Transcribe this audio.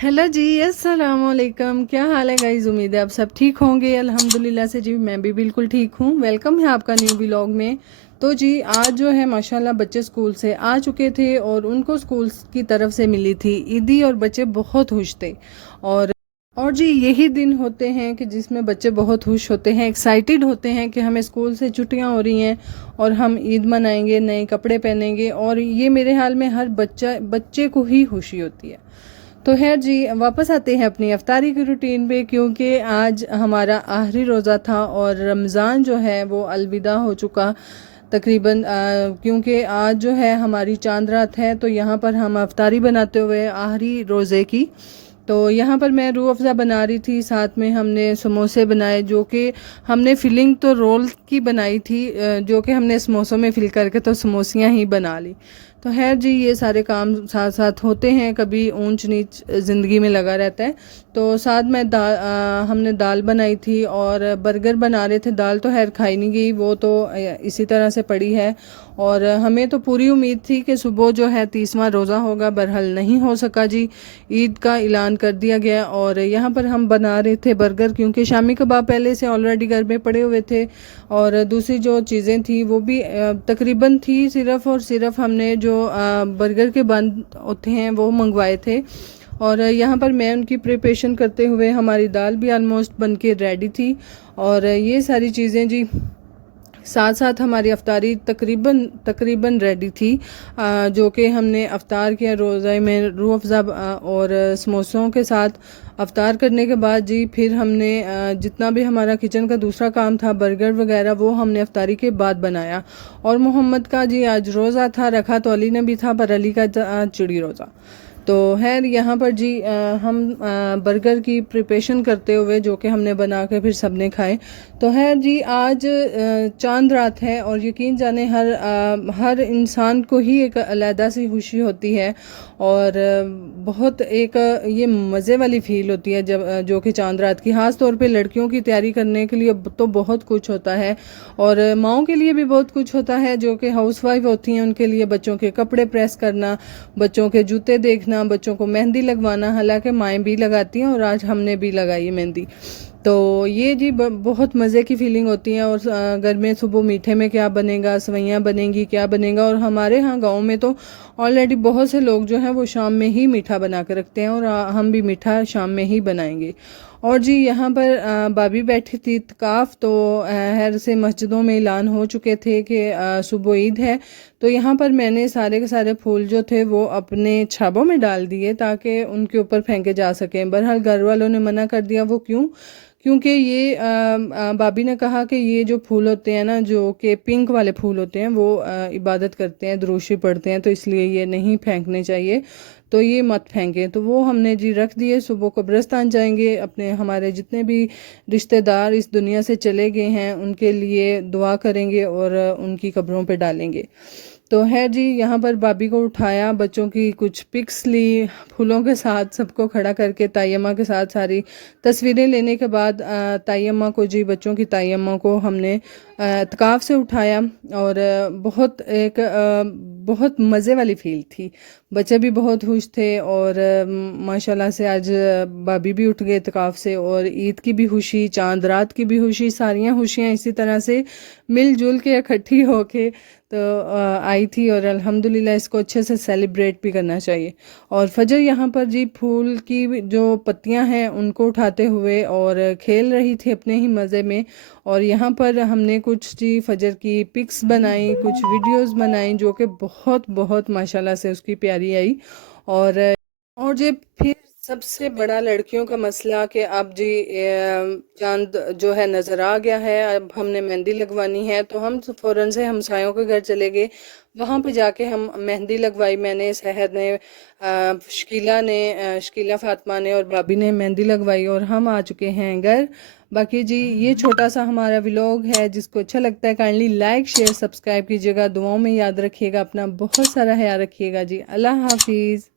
Hello जी, अस्सलाम वालेकुम। क्या हाल है गाइस? उम्मीद है आप सब ठीक होंगे। अल्हम्दुलिल्लाह से जी मैं भी बिल्कुल ठीक हूँ। वेलकम है आपका न्यू व्लॉग में। तो जी आज जो है माशाल्लाह बच्चे स्कूल से आ चुके थे और उनको स्कूल की तरफ से मिली थी ईदी और बच्चे बहुत खुश थे। और और जी यही दिन होते हैं कि जिसमें बच्चे बहुत खुश होते हैं, एक्साइटेड होते हैं कि हमें स्कूल से छुट्टियां हो रही हैं और हम ईद मनाएंगे, नए कपड़े पहनेंगे। और ये मेरे हाल में हर बच्चे को ही खुशी होती है। तो खैर जी वापस आते हैं अपनी अफ्तारी की रूटीन पे, क्योंकि आज हमारा आखिरी रोज़ा था और रमज़ान जो है वो अलविदा हो चुका तकरीबन। क्योंकि आज जो है हमारी चांद रात है, तो यहाँ पर हम अफ्तारी बनाते हुए आखिरी रोज़े की, तो यहाँ पर मैं रूह अफ़ज़ा बना रही थी, साथ में हमने समोसे बनाए जो कि हमने फिलिंग तो रोल की बनाई थी, जो कि हमने समोसों में फिल करके तो समोसियाँ ही बना ली। तो खैर जी ये सारे काम साथ साथ होते हैं, कभी ऊंच नीच ज़िंदगी में लगा रहता है। तो साथ में हमने दाल बनाई थी और बर्गर बना रहे थे। दाल तो खैर खाई नहीं गई, वो तो इसी तरह से पड़ी है। और हमें तो पूरी उम्मीद थी कि सुबह जो है 30वां रोज़ा होगा, बहरहाल नहीं हो सका जी। ईद का ऐलान कर दिया गया और यहाँ पर हम बना रहे थे बर्गर, क्योंकि शामी कबाब पहले से ऑलरेडी घर में पड़े हुए थे और दूसरी जो चीज़ें थी वो भी तकरीबन थी। सिर्फ़ और सिर्फ हमने जो बर्गर के बन होते हैं वो मंगवाए थे। और यहाँ पर मैं उनकी प्रिपरेशन करते हुए, हमारी दाल भी आलमोस्ट बन के रेडी थी और ये सारी चीज़ें जी साथ साथ हमारी अफ्तारी तकरीबन तकरीबन रेडी थी। जो कि हमने अफ्तार किया रोज़े में रूह अफ़ज़ा और समोसों के साथ। अफ्तार करने के बाद जी फिर हमने जितना भी हमारा किचन का दूसरा काम था, बर्गर वगैरह, वो हमने अफ्तारी के बाद बनाया। और मोहम्मद का जी आज रोज़ा था, रखा तो अली ने भी था पर अली का आज चिड़ी रोज़ा। तो खैर यहाँ पर जी हम बर्गर की प्रिपरेशन करते हुए, जो कि हमने बना के फिर सबने खाए। तो खैर जी आज चांद रात है और यकीन जाने हर इंसान को ही एक अलहदा सी खुशी होती है और बहुत एक ये मज़े वाली फ़ील होती है जब जो कि चांद रात की, ख़ास तौर पे लड़कियों की तैयारी करने के लिए तो बहुत कुछ होता है और माओं के लिए भी बहुत कुछ होता है जो कि हाउसवाइफ होती हैं, उनके लिए बच्चों के कपड़े प्रेस करना, बच्चों के जूते देखना, बच्चों को मेहंदी लगवाना। हालांकि माएँ भी लगाती हैं और आज हमने भी लगाई है मेहंदी। तो ये जी बहुत मज़े की फ़ीलिंग होती है। और घर में सुबह मीठे में क्या बनेगा, सवैयाँ बनेंगी, क्या बनेगा। और हमारे यहाँ गांव में तो ऑलरेडी बहुत से लोग जो हैं वो शाम में ही मीठा बना कर रखते हैं और हम भी मीठा शाम में ही बनाएंगे। और जी यहाँ पर भाभी बैठी थी इत्काफ, तो हर से मस्जिदों में ऐलान हो चुके थे कि सुबह ईद है। तो यहाँ पर मैंने सारे के सारे फूल जो थे वो अपने छाबों में डाल दिए ताकि उनके ऊपर फेंके जा सकें। बहरहाल घर वालों ने मना कर दिया। वो क्यों? क्योंकि ये भाभी ने कहा कि ये जो फूल होते हैं ना, जो कि पिंक वाले फूल होते हैं, वो इबादत करते हैं, दुरूशी पढ़ते हैं, तो इसलिए ये नहीं फेंकने चाहिए, तो ये मत फेंकें। तो वो हमने जी रख दिए। सुबह कब्रिस्तान जाएंगे, अपने हमारे जितने भी रिश्तेदार इस दुनिया से चले गए हैं उनके लिए दुआ करेंगे और उनकी कब्रों पे डालेंगे। तो है जी यहाँ पर भाभी को उठाया, बच्चों की कुछ पिक्स ली फूलों के साथ, सबको खड़ा करके तायम्मा के साथ सारी तस्वीरें लेने के बाद तायम्मा को जी, बच्चों की तायम्मा को हमने इत्काफ से उठाया। और बहुत मज़े वाली फील थी। बच्चे भी बहुत खुश थे और माशाल्लाह से आज भाभी भी उठ गए इत्काफ से और ईद की भी खुशी, चांद रात की भी खुशी, सारियां खुशियां इसी तरह से मिलजुल के इकट्ठी होके तो आई थी। और अल्हम्दुलिल्लाह इसको अच्छे से सेलिब्रेट भी करना चाहिए। और फजर यहाँ पर जी फूल की जो पत्तियाँ हैं उनको उठाते हुए और खेल रही थी अपने ही मज़े में। और यहाँ पर हमने कुछ जी फजर की पिक्स बनाई, कुछ वीडियोस बनाई, जो कि बहुत बहुत माशाल्लाह से उसकी प्यारी आई। और और जी फिर सबसे बड़ा लड़कियों का मसला कि अब जी चांद जो है नज़र आ गया है, अब हमने मेहंदी लगवानी है। तो हम फ़ौरन से हमसायों के घर चले गए, वहाँ पे जाके हम मेहंदी लगवाई। मैंने, सहर ने, शकीला फातिमा ने और भाभी ने मेहंदी लगवाई और हम आ चुके हैं घर। बाकी जी ये छोटा सा हमारा व्लॉग है, जिसको अच्छा लगता है काइंडली लाइक शेयर सब्सक्राइब कीजिएगा। दुआओं में याद रखिएगा, अपना बहुत सारा ख्याल रखिएगा जी। अल्लाह हाफिज़।